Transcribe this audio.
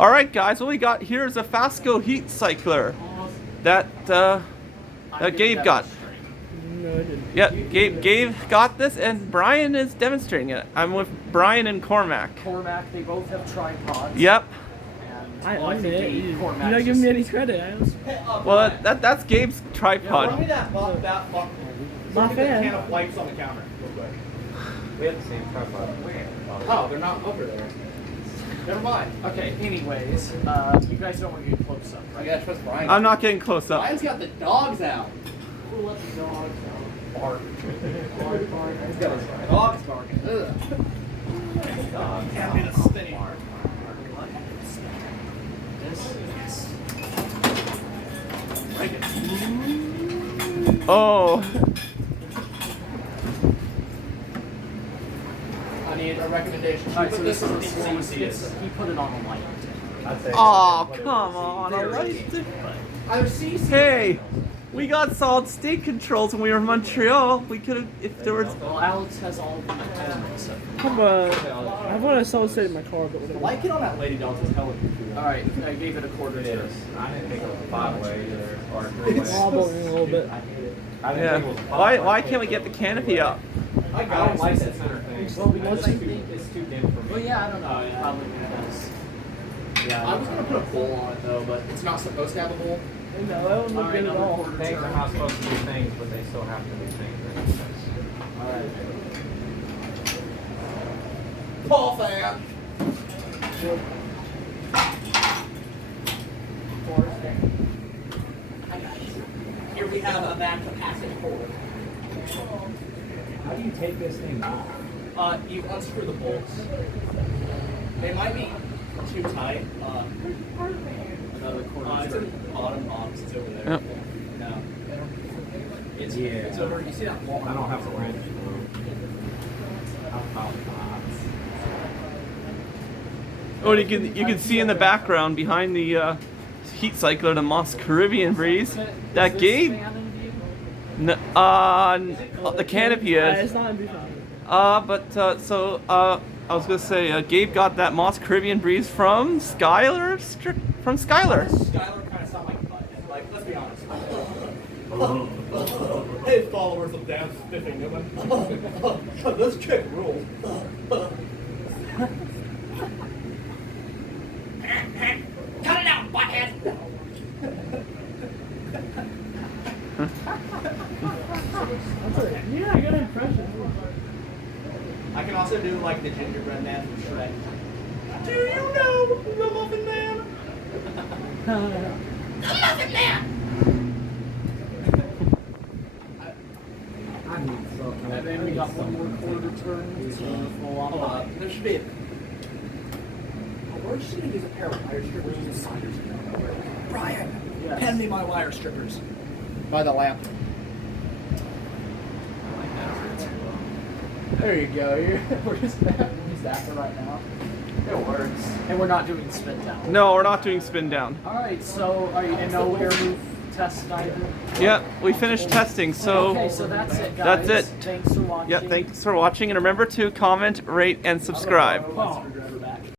All right, guys. What we got here is a FASCO Heat Cycler that Gabe got. No, I didn't. Yeah, Gabe got this, and Brian is demonstrating it. I'm with Brian and Cormac. Cormac, they both have tripods. Yep. And, I well, own think it. Gabe, You're Cormac's not giving me any credit. I was Well, that's Gabe's Bring me tripod. that can of wipes on the counter, real quick. We have the same tripod. Oh, they're not over there. Never mind. Okay, anyways, you guys don't want to get close up, I right? gotta trust Brian. I'm not getting close up. Brian's got the dogs out. We'll let the dogs out. Bark. Bark. He's got his dogs barking. Ugh. Can't be the spinning. This Oh. I need a recommendation. Alright, so Put this this is in the the CC. he put it on a light. Oh, come on. I liked it. Either CC. Hey, we got solid state controls when we were in Montreal. We could have, if there was. Well, Alex has all the elements. I want to solid state in my car, but whatever. Like it on that lady dog's television. Alright, I gave it a quarter It turn. is. I didn't think it was a 5-way either, or a 3-way. Wobbling a little bit. I didn't Yeah. think it was a 5-way. Why can't we get the canopy up? I I don't like that center thing. Well, because I just think it's too dim for me. Well, yeah, I don't know. Probably because. Yeah, I was gonna put a bowl on it though, but it's not supposed to have a bowl. No, that won't look Alright, good at another all. quarter things are turn. not supposed to be things, but they still have to be things. Alright. Paul fan. Here we have a back capacity holder. How do you take this thing off? You unscrew the bolts. They might be too tight. Another quarter It's turn. in the bottom box. It's over there. Yep. No. It's Yeah. over. You see that wall? I don't have a wrench. Oh, you can see in the background behind the heat cycler, the Moss Caribbean breeze. That Gabe, the canopy It's is. not in Busan. I was gonna say Gabe got that Moss Caribbean breeze from Skylar. From Skylar. Skylar kind of sound like a butthead. Like, let's be honest. Hey, followers of Dan Spiffing, this chick rules. Cut it out, butthead! Yeah, good impression. I can also do like the gingerbread man from Shrek. Do you know the Muffin Man? The Muffin Man! And then we got one more quarter turn. So full on up. There should be. We're just gonna use a pair of wire strippers and sliders. Brian, Yes. pen me my wire strippers. By the lamp. There you go. We're just that for right now. It works. And we're not doing spin down. No, we're not doing spin down. Alright, so are you no air move test either? Yep, we finished testing, so Okay, so that's it, guys. that's it. Thanks for watching. Yeah, thanks for watching, and remember to comment, rate, and subscribe. Oh.